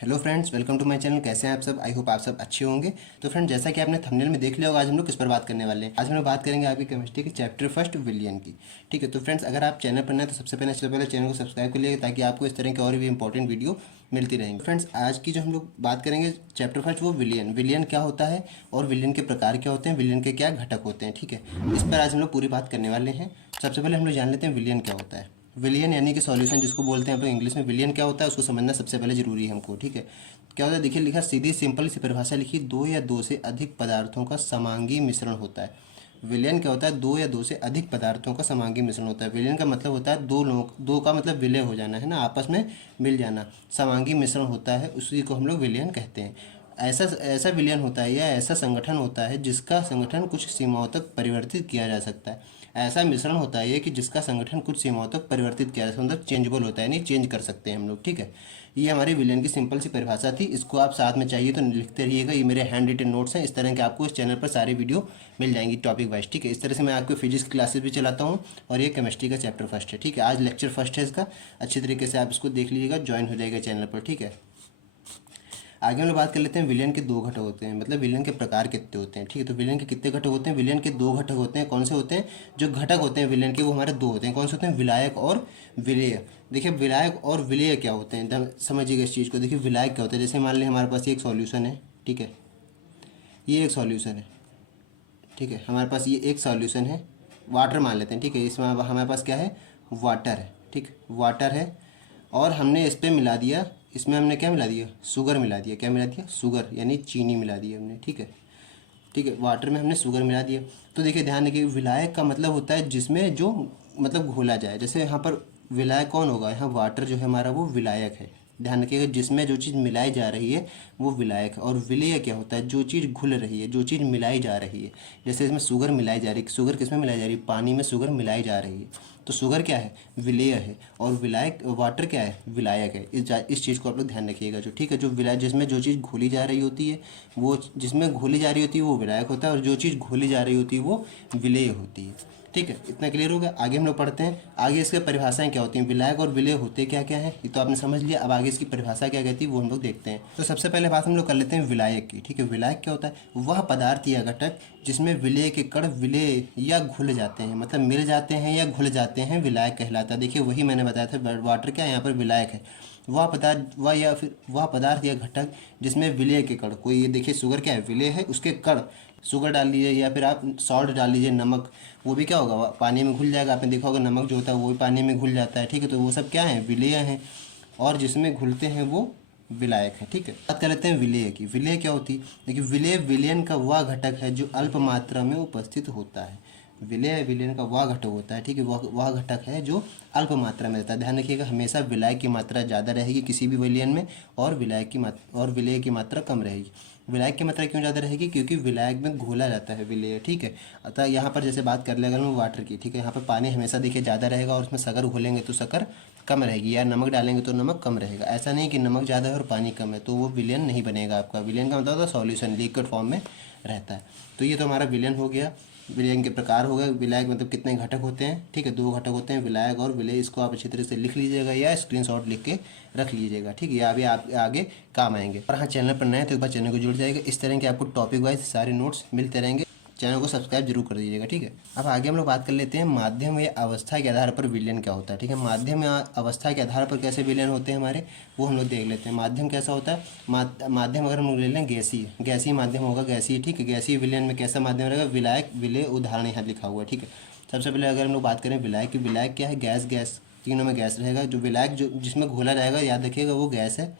Hello friends, welcome to my channel. कैसे हैं आप सब? आई होप आप सब अच्छे होंगे। तो फ्रेंड्स, जैसा कि आपने थंबनेल में देख लिया होगा, आज हम लोग किस पर बात करने वाले हैं। आज हम लोग बात करेंगे आपकी केमिस्ट्री के चैप्टर फर्स्ट विलियन की। ठीक है, तो फ्रेंड्स, अगर आप चैनल पर नए हैं तो सबसे पहले चैनल को सब्सक्राइब कर लीजिएगा ताकि आपको इस तरह के और भी इंपॉर्टेंट वीडियो मिलती रहेंगी। फ्रेंड्स, आज की जो हम लोग बात करेंगे चैप्टर फर्स्ट, वो विलियन। विलियन क्या होता है और विलियन के प्रकार क्या होते हैं, विलियन के क्या घटक होते हैं। ठीक है, इस पर आज हम लोग पूरी बात करने वाले हैं। सबसे पहले हम लोग जान लेते हैं विलियन क्या होता है। विलियन यानी कि सॉल्यूशन जिसको बोलते हैं हम लोग इंग्लिश में। विलियन क्या होता है उसको समझना सबसे पहले जरूरी है हमको। ठीक है, क्या होता है देखिए, लिखा सीधी सिंपल सी परिभाषा लिखी, दो या दो से अधिक पदार्थों का समांगी मिश्रण होता है। विलयन क्या होता है? दो या दो से अधिक पदार्थों का समांगी मिश्रण होता है। विलयन का मतलब होता है दो लोग, दो का मतलब विलय हो जाना है ना, आपस में मिल जाना। समांगी मिश्रण होता है, उसी को हम लोग विलयन कहते हैं। ऐसा ऐसा विलयन होता है या ऐसा संगठन होता है जिसका संगठन कुछ सीमाओं तक परिवर्तित किया जा सकता है। ऐसा मिश्रण होता है ये कि जिसका संगठन कुछ सीमाओं तक परिवर्तित किया जा सकता है, मतलब चेंजेबल होता है, यानी चेंज कर सकते हैं हम लोग। ठीक है, ये हमारी विलयन की सिंपल सी परिभाषा थी। इसको आप साथ में चाहिए तो लिखते रहिएगा। ये मेरे हैंड रिटन नोट्स हैं, इस तरह के आपको इस चैनल पर सारे वीडियो मिल जाएंगी टॉपिक वाइज। ठीक है, इस तरह से मैं आपको फिजिक्स की क्लासेस भी चलाता हूँ और ये केमिस्ट्री का चैप्टर फर्स्ट है। ठीक है, आज लेक्चर फर्स्ट है इसका। अच्छी तरीके से आप इसको देख लीजिएगा, ज्वाइन हो जाएगा चैनल पर। ठीक है, आगे हम लोग बात कर लेते हैं विलयन के दो घटक होते हैं, मतलब विलयन के प्रकार कितने होते हैं। ठीक है, तो विलयन के कितने घटक होते हैं? विलयन के दो घटक होते हैं। कौन से होते हैं? जो घटक होते हैं विलयन के वो हमारे दो होते हैं। कौन से होते हैं? विलायक और विलेय। देखिए, विलायक और विलेय क्या होते हैं, समझिएगा इस चीज़ को। देखिए, विलायक क्या होता है, जैसे मान लें हमारे पास ये एक सॉल्यूशन है। ठीक है, ये एक सॉल्यूशन है। ठीक है, हमारे पास ये एक सॉल्यूशन है, वाटर मान लेते हैं। ठीक है, इसमें हमारे पास क्या है? वाटर है। ठीक, वाटर है और हमने इस पर मिला दिया, इसमें हमने क्या मिला दिया? शुगर मिला दिया। क्या मिला दिया? शुगर, यानी चीनी मिला दी हमने। ठीक है, ठीक है, वाटर में हमने शुगर मिला दिया। तो देखिए, ध्यान रखिए, विलायक का मतलब होता है जिसमें जो मतलब घोला जाए। जैसे यहाँ पर विलायक कौन होगा? यहाँ वाटर जो है हमारा वो विलायक है। ध्यान रखिएगा, जिसमें जो चीज़ मिलाई जा रही है वो विलायक है। और विलेय क्या होता है? जो चीज़ घुल रही है, जो चीज़ मिलाई जा रही है। जैसे इसमें शुगर मिलाई जा रही है, शुगर किस में मिलाई जा रही है? पानी में शुगर मिलाई जा रही है। तो शुगर क्या है? विलेय है। और विलायक, वाटर क्या है? विलायक है। इस चीज़ को आप लोग ध्यान रखिएगा। जो ठीक है, जो विलायक, जिसमें जो चीज़ घोली जा रही होती है वो, जिसमें घोली जा रही होती है वो विलायक होता है, और जो चीज़ घोली जा रही होती है वो विलेय होती है। ठीक है, इतना क्लियर हो गया। आगे हम लोग पढ़ते हैं, आगे इसके परिभाषाएं क्या होती हैं, विलायक और विलेय होते क्या क्या हैं, ये तो आपने समझ लिया। अब आगे इसकी परिभाषा क्या कहती है वो हम लोग देखते हैं। तो सबसे पहले बात हम लोग कर लेते हैं विलायक की। ठीक है, विलायक क्या होता है? वह पदार्थ या घटक जिसमें विलेय के कण विलेय या घुल जाते हैं, मतलब मिल जाते हैं या घुल जाते हैं, विलायक कहलाता है। देखिए, वही मैंने बताया था, वाटर क्या है यहाँ पर विलायक है। वह पदार्थ या घटक जिसमें विलेय के कण, कोई ये देखिए शुगर क्या है? विलेय है, उसके कण, शुगर डाल लीजिए या फिर आप सॉल्ट डाल लीजिए, नमक, वो भी क्या होगा? पानी में घुल जाएगा। आपने देखा होगा नमक जो होता है वो भी पानी में घुल जाता है। ठीक है, तो वो सब क्या है? विलेय हैं, और जिसमें घुलते हैं वो विलायक है। ठीक है, बात कर लेते हैं विलेय की। विलेय क्या होती है? देखिए, विलेय विलयन का वह घटक है जो अल्प मात्रा में उपस्थित होता है। विलेय विलयन का वह घटक होता है। ठीक है, वह घटक है जो अल्प मात्रा में रहता है। ध्यान रखिएगा, हमेशा विलायक की मात्रा ज़्यादा रहेगी किसी भी विलयन में, और विलेय की मात्रा कम रहेगी। विलायक की मात्रा क्यों ज़्यादा रहेगी? क्योंकि विलायक में घोला जाता है विलेय। ठीक है, अतः यहाँ पर जैसे बात कर ले अगर हम वाटर की, ठीक है, यहाँ पर पानी हमेशा देखिए ज़्यादा रहेगा, और उसमें शक्कर घोलेंगे तो शक्कर कम रहेगी, या नमक डालेंगे तो नमक कम रहेगा। ऐसा नहीं कि नमक ज़्यादा है और पानी कम है तो वो विलयन नहीं बनेगा आपका। विलयन का मतलब होता है सॉल्यूशन लिक्विड फॉर्म में रहता है। तो ये तो हमारा विलयन हो गया। विलयन के प्रकार हो गए। विलायक मतलब कितने घटक होते हैं? ठीक है, दो घटक होते हैं, विलायक और विलेय। इसको आप अच्छी तरह से लिख लीजिएगा या स्क्रीनशॉट लिख के रख लीजिएगा। ठीक है, ये अभी आप आगे काम आएंगे। और हाँ, चैनल पर नए हैं तो एक बार चैनल को जुड़ जाएगा। इस तरह के आपको टॉपिक वाइज सारे नोट्स मिलते रहेंगे। चैनल को सब्सक्राइब जरूर कर दीजिएगा। ठीक है, अब आगे हम लोग बात कर लेते हैं माध्यम या अवस्था के आधार पर विलयन क्या होता है। ठीक है, माध्यम या अवस्था के आधार पर कैसे विलयन होते हैं हमारे, वो हम लोग देख लेते हैं। माध्यम कैसा होता है? माध्यम अगर हम लोग ले लें गैसीय, गैसीय माध्यम होगा, गैसीय। ठीक है, गैसीय विलयन में कैसा माध्यम रहेगा? विलायक विलेय। उदाहरण यहाँ लिखा हुआ है। ठीक है, सबसे पहले अगर हम लोग बात करें विलायक की, विलायक क्या है? गैस, गैस, तीनों में गैस रहेगा। जो विलायक जो जिसमें घोला जाएगा, याद रखिएगा, वो गैस है।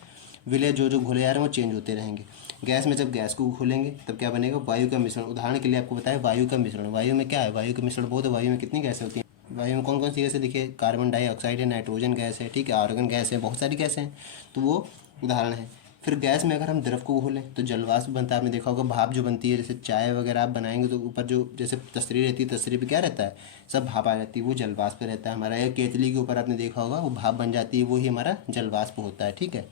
विलेय जो जो घोले जा रहे हैं वो चेंज होते रहेंगे। गैस में जब गैस को घोलेंगे तब क्या बनेगा? वायु का मिश्रण। उदाहरण के लिए आपको बताया वायु का मिश्रण। वायु में क्या है? वायु का मिश्रण बहुत है। वायु में कितनी गैसें होती हैं? वायु में कौन कौन सी गैसें? देखिए, कार्बन डाइऑक्साइड है, नाइट्रोजन गैस है, ठीक है, आर्गन गैस है, बहुत सारी गैसें हैं। तो वो उदाहरण है। फिर गैस में अगर हम द्रव को घोलें तो जलवाष्प बनता है। आपने देखा होगा भाप जो बनती है, जैसे चाय वगैरह आप बनाएंगे तो ऊपर जो जैसे तस्तरी रहती है, तस्तरी पे क्या रहता है? सब भाप आ जाती है, वो जलवाष्प रहता है हमारा। या केतली के ऊपर आपने देखा होगा वो भाप बन जाती है, वो ही हमारा जलवाष्प होता है। ठीक है,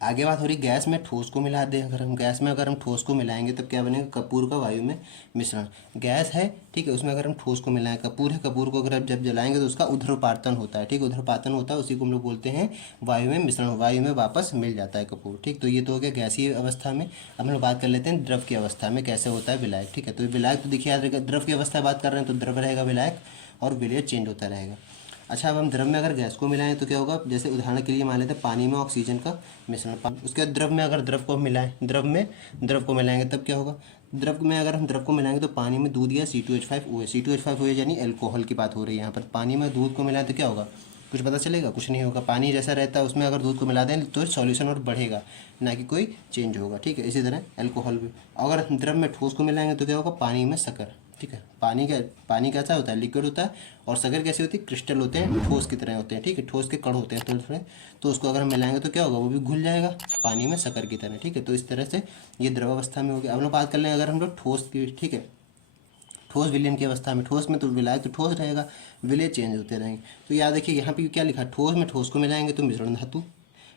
आगे बात हो रही गैस में ठोस को मिला दें। अगर हम गैस में अगर हम ठोस को मिलाएंगे तब क्या बनेगा, कपूर का वायु में मिश्रण। गैस है, ठीक है, उसमें अगर हम ठोस को मिलाएं, कपूर है, कपूर को अगर आप जब जलाएंगे तो उसका ऊर्ध्वपातन होता है, ठीक है, ऊर्ध्वपातन होता है, उसी को हम लोग बोलते हैं वायु में मिश्रण, वायु में वापस मिल जाता है कपूर, ठीक। तो ये तो हो गया गैसीय अवस्था में। अब हम लोग बात कर लेते हैं द्रव की अवस्था में कैसे होता है विलायक, ठीक है। तो विलायक तो देखिए याद रखिएगा, द्रव की अवस्था बात कर रहे हैं तो द्रव रहेगा विलायक और विलय चेंज होता रहेगा। अच्छा, अब हम द्रव में अगर गैस को मिलाएं तो क्या होगा, जैसे उदाहरण के लिए मान लेते हैं पानी में ऑक्सीजन का मिश्रण, उसके बाद द्रव में अगर द्रव को हम मिलाएं, द्रव को मिलाएंगे तब क्या होगा, द्रव में अगर हम द्रव को मिलाएंगे तो पानी में दूध या C2H5OH, C2H5OH यानी अल्कोहल की बात हो रही है यहाँ पर। पानी में दूध को मिलाएं तो क्या होगा, कुछ पता चलेगा, कुछ नहीं होगा। पानी जैसा रहता है उसमें अगर दूध को मिला दें तो सॉल्यूशन और बढ़ेगा, ना कि कोई चेंज होगा, ठीक है। इसी तरह अल्कोहल भी, अगर द्रव में ठोस को मिलाएंगे तो क्या होगा, पानी में शक्कर, ठीक है। पानी कैसा होता है, लिक्विड होता है, और शक्कर कैसी होती है, क्रिस्टल होते हैं, ठोस की तरह होते हैं, ठीक है, ठोस के कण होते हैं थोड़े थोड़े। तो उसको अगर हम मिलाएंगे तो क्या होगा, वो भी घुल जाएगा पानी में शक्कर की तरह, ठीक है। तो इस तरह से ये द्रव अवस्था में हो गया। अब लोग बात कर लें अगर हम लोग ठोस की, ठीक है, ठोस विलयन की अवस्था में, ठोस में तो विलायक तो ठोस रहेगा, विलय चेंज होते रहेंगे। तो याद देखिए यहाँ पे क्या लिखा है, ठोस में ठोस को मिलाएंगे तो मिश्रण धातु,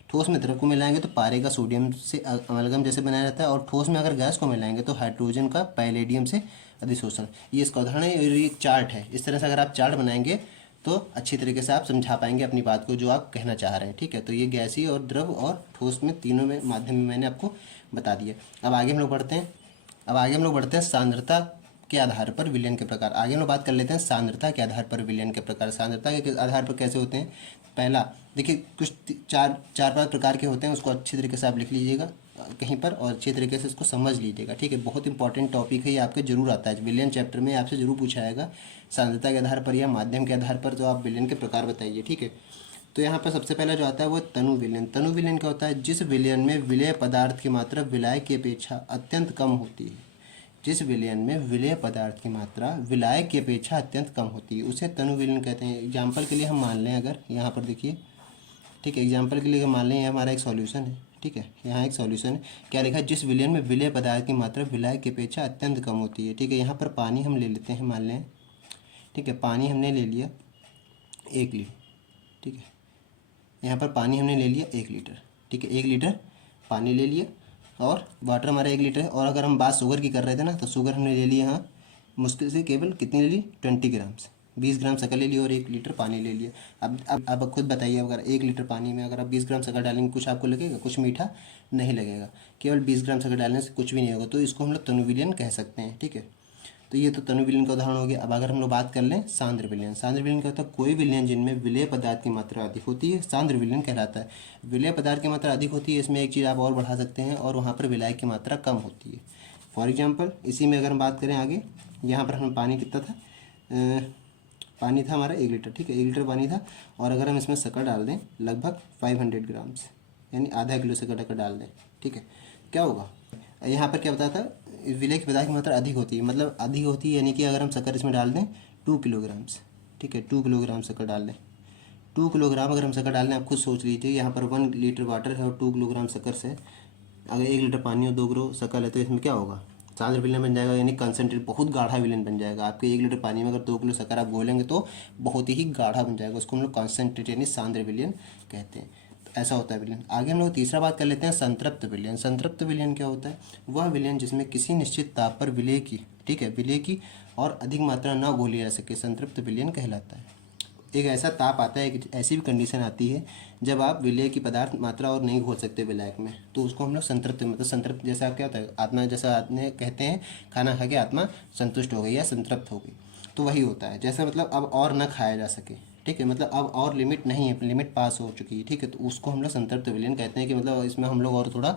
ठोस में द्रव को मिलाएंगे तो पारे का सोडियम से अमलगम जैसे बनाया जाता है, और ठोस में अगर गैस को मिलाएंगे तो हाइड्रोजन का पैलेडियम से अधिशोषण। ये इसका उदाहरण है और ये चार्ट है। इस तरह से अगर आप चार्ट बनाएंगे तो अच्छी तरीके से आप समझा पाएंगे अपनी बात को जो आप कहना चाह रहे हैं, ठीक है। तो ये गैसीय और द्रव और ठोस में तीनों में माध्यम में मैंने आपको बता दिया। अब आगे हम लोग बढ़ते हैं सांद्रता के आधार पर विलयन के प्रकार। आगे हम लोग बात कर लेते हैं सांद्रता के आधार पर विलयन के प्रकार। सांद्रता के आधार पर कैसे होते हैं, पहला देखिए कुछ चार पांच प्रकार के होते हैं, उसको अच्छी तरीके से आप लिख लीजिएगा कहीं पर और अच्छी तरीके से इसको समझ लीजिएगा, ठीक है। बहुत इंपॉर्टेंट टॉपिक है ये, आपके जरूर आता है विलयन चैप्टर में, आपसे जरूर पूछा जाएगा सांद्रता के आधार पर या माध्यम के आधार पर, तो आप विलयन के प्रकार बताइए, ठीक है। तो यहाँ पर सबसे पहला जो आता है वो तनु विलयन। तनु विलयन क्या होता है, जिस विलयन में विलय पदार्थ की मात्रा विलायक की अपेक्षा अत्यंत कम होती है, जिस विलयन में विलय पदार्थ की मात्रा विलायक की अपेक्षा अत्यंत कम होती है उसे तनु विलयन कहते हैं। एग्जाम्पल के लिए हम मान लें, अगर यहाँ पर देखिए, ठीक है, एग्जाम्पल के लिए मान लें ये हमारा एक सॉल्यूशन है, ठीक है, यहाँ एक सॉल्यूशन है, क्या लिखा है, जिस विलयन में विलय पदार्थ की मात्रा विलायक की अपेक्षा अत्यंत कम होती है, ठीक है। यहाँ पर पानी हम ले लेते हैं, मान लें, ठीक है, पानी हमने ले लिया 1 लीटर, ठीक है, यहाँ पर पानी हमने ले लिया 1 लीटर, ठीक है, 1 लीटर पानी ले लिया, और वाटर हमारा 1 लीटर है। और अगर हम बात शुगर की कर रहे थे ना, तो शुगर हमने ले लिया यहाँ मुश्किल से केवल कितनी ले ली, 20 ग्राम्स, 20 ग्राम शक्कर ले लिया और 1 लीटर पानी ले लिया। अब खुद बताइए, अगर 1 लीटर पानी में अगर आप 20 ग्राम शक्कर डालेंगे, कुछ आपको लगेगा, कुछ मीठा नहीं लगेगा, केवल 20 ग्राम शक्कर डालने से कुछ भी नहीं होगा। तो इसको हम लोग तनु विलयन कह सकते हैं, ठीक है। तो ये तो तनु विलयन का उदाहरण हो गया। अब अगर हम लोग बात कर लें सांद्र विलयन। सांद्र विलयन क्या होता है, कोई विलयन जिनमें विलय पदार्थ की मात्रा अधिक होती है सांद्र विलयन कहलाता है। विलय पदार्थ की मात्रा अधिक होती है, इसमें एक चीज़ आप और बढ़ा सकते हैं, और वहाँ पर विलायक की मात्रा कम होती है। फॉर एग्जाम्पल इसी में अगर हम बात करें आगे, यहाँ पर हम पानी कितना था, पानी था हमारा 1 लीटर, ठीक है, 1 लीटर पानी था, और अगर हम इसमें शक्कर डाल दें लगभग 500 ग्राम्स, यानी आधा किलो शक्कर डाल दें, ठीक है, क्या होगा, यहाँ पर क्या बताया था, विलय के पदार्थ की मात्रा अधिक होती है, मतलब अधिक होती है, यानी कि अगर हम शक्कर इसमें डाल दें 2 किलोग्राम्स, ठीक है, 2 किलोग्राम शक्कर डाल दें, 2 किलोग्राम अगर हम शक्कर डाल दें, आप खुद सोच लीजिए, यहाँ पर 1 लीटर वाटर है और 2 किलोग्राम शक्कर से अगर 1 लीटर पानी और 2 किलो शक्कर है तो इसमें क्या होगा, सांद्र विलयन बन जाएगा, यानी कंसनट्रेट, बहुत गाढ़ा विलयन बन जाएगा। आपके 1 लीटर पानी में अगर 2 किलो शक्कर आप घोलेंगे तो बहुत ही गाढ़ा बन जाएगा, उसको हम लोग कंसनट्रेट यानी सांद्र विलयन कहते हैं। ऐसा होता है विलयन। आगे हम लोग तीसरा बात कर लेते हैं संतृप्त विलयन। संतृप्त विलयन क्या होता है, वह विलयन जिसमें किसी निश्चित ताप पर विलय की, ठीक है, विलय की और अधिक मात्रा ना घोली जा सके, संतृप्त विलयन कहलाता है। एक ऐसा ताप आता है, एक ऐसी भी कंडीशन आती है जब आप विलय की पदार्थ मात्रा और नहीं घोल सकते विलायक में, तो उसको हम लोग संतृप्त, मतलब संतृप्त जैसा क्या होता है, आत्मा जैसा आत्मा कहते हैं, खाना खा के आत्मा संतुष्ट हो गई या संतृप्त हो गई, तो वही होता है। जैसे मतलब अब और ना खाया जा सके, ठीक है, मतलब अब और लिमिट नहीं है, लिमिट पास हो चुकी है, ठीक है, तो उसको हम लोग संतृप्त विलयन कहते हैं, कि मतलब इसमें हम लोग और थोड़ा,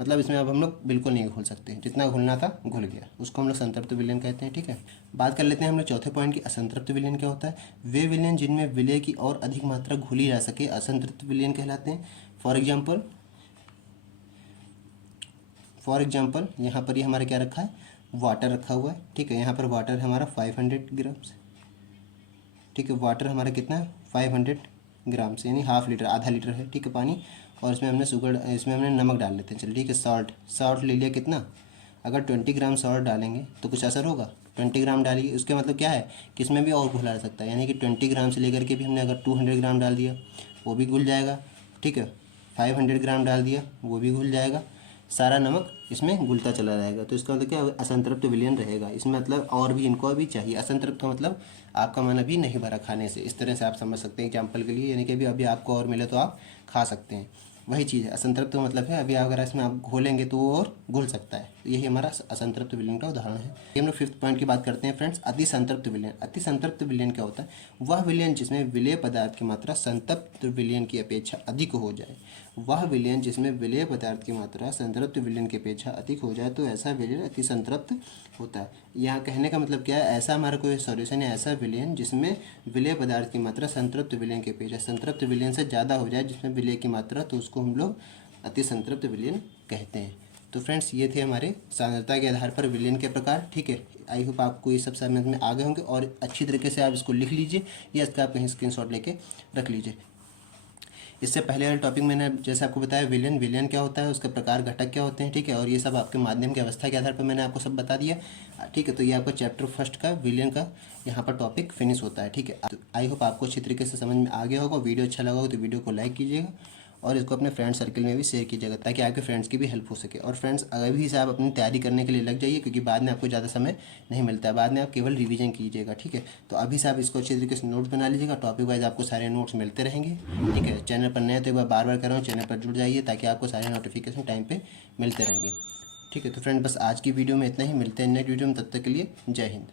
मतलब इसमें अब हम लोग बिल्कुल नहीं घुल सकते, जितना घुलना था घुल गया, उसको हम लोग संतृप्त विलयन कहते हैं, ठीक है। बात कर लेते हैं हम लोग चौथे पॉइंट की, असंतृप्त विलयन क्या होता है, वे विलयन जिनमें विलय की और अधिक मात्रा घुली जा सके असंतृप्त विलयन कहलाते हैं। फॉर एग्जाम्पल यहाँ पर ये हमारे क्या रखा है, वाटर रखा हुआ है, ठीक है, यहाँ पर वाटर हमारा 500 ग्राम्स, ठीक है, वाटर हमारा कितना है 500 ग्राम्स, यानी हाफ लीटर, आधा लीटर है, ठीक है, पानी, और इसमें हमने नमक डाल लेते हैं, चलिए ठीक है, सॉल्ट ले लिया कितना, अगर 20 ग्राम सॉल्ट डालेंगे तो कुछ असर होगा, 20 ग्राम डालिए, उसके मतलब क्या है कि इसमें भी और घुला जा सकता है, यानी कि 20 ग्राम से लेकर के भी हमने अगर 200 ग्राम डाल दिया वो भी घुल जाएगा, ठीक है, 500 ग्राम डाल दिया, वो भी घुल जाएगा, सारा नमक इसमें घुलता चला जाएगा। तो इसका मतलब क्या, असंतृप्त विलयन रहेगा इसमें, मतलब और भी इनको भी चाहिए। असंतृप्त का मतलब आपका मन अभी नहीं भरा खाने से, इस तरह से आप समझ सकते हैं एग्जाम्पल के लिए, यानी कि अभी आपको और मिले तो आप खा सकते हैं, वही चीज़ है। असंतृप्त का मतलब है अभी अगर इसमें आप घोलेंगे तो वो और घुल सकता है। तो यही हमारा असंतृप्त विलयन का उदाहरण है। हम लोग 5th पॉइंट की बात करते हैं फ्रेंड्स, अति संतृप्त विलयन। अति संतृप्त विलयन क्या होता है, वह विलयन जिसमें विलेय पदार्थ की मात्रा संतृप्त विलयन की अपेक्षा अधिक हो जाए। वह विलयन जिसमें विलेय पदार्थ की मात्रा संतृप्त विलयन की अपेक्षा अधिक हो जाए, तो ऐसा विलयन अति संतृप्त होता है। यहाँ कहने का मतलब क्या है, ऐसा हमारा कोई सॉल्यूशन है, ऐसा विलयन जिसमें विलेय पदार्थ की मात्रा संतृप्त विलयन की अपेक्षा संतृप्त विलयन से ज़्यादा हो जाए, जिसमें विलेय की मात्रा, तो उसको हम लोग अति संतृप्त विलयन कहते हैं। तो फ्रेंड्स ये थे हमारे सांद्रता के आधार पर विलयन के प्रकार। ठीक है, आई होप आपको ये सब समझ में आ गए होंगे और अच्छी तरीके से आप इसको लिख लीजिए या इसका आप कहीं स्क्रीनशॉट लेके रख लीजिए। इससे पहले वाले टॉपिक मैंने जैसे आपको बताया विलयन क्या होता है, उसके प्रकार घटक क्या होते हैं, ठीक है, और ये सब आपके माध्यम की अवस्था के आधार पर मैंने आपको सब बता दिया। ठीक है, तो ये आपका चैप्टर फर्स्ट का विलयन का यहाँ पर टॉपिक फिनिश होता है। ठीक है, आई होप आपको अच्छी तरीके से समझ में आ गया होगा। वीडियो अच्छा लगा हो तो वीडियो को लाइक कीजिएगा और इसको अपने फ्रेंड सर्कल में भी शेयर कीजिएगा, ताकि आपके फ्रेंड्स की भी हेल्प हो सके। और फ्रेंड्स अभी से आप अपनी तैयारी करने के लिए लग जाइए, क्योंकि बाद में आपको ज़्यादा समय नहीं मिलता है, बाद में आप केवल रिवीजन कीजिएगा। ठीक है, तो अभी से आप इसको अच्छी तरीके से नोट बना लीजिएगा, टॉपिक वाइज आपको सारे नोट्स मिलते रहेंगे। ठीक है, चैनल पर नए तो एक बार बार कर रहा हूँ, चैनल पर जुड़ जाइए ताकि आपको सारे नोटिफिकेशन टाइम पर मिलते रहेंगे। ठीक है, तो फ्रेंड बस आज की वीडियो में इतना ही, मिलते हैं नेक्स्ट वीडियो में, तब तक के लिए जय हिंद।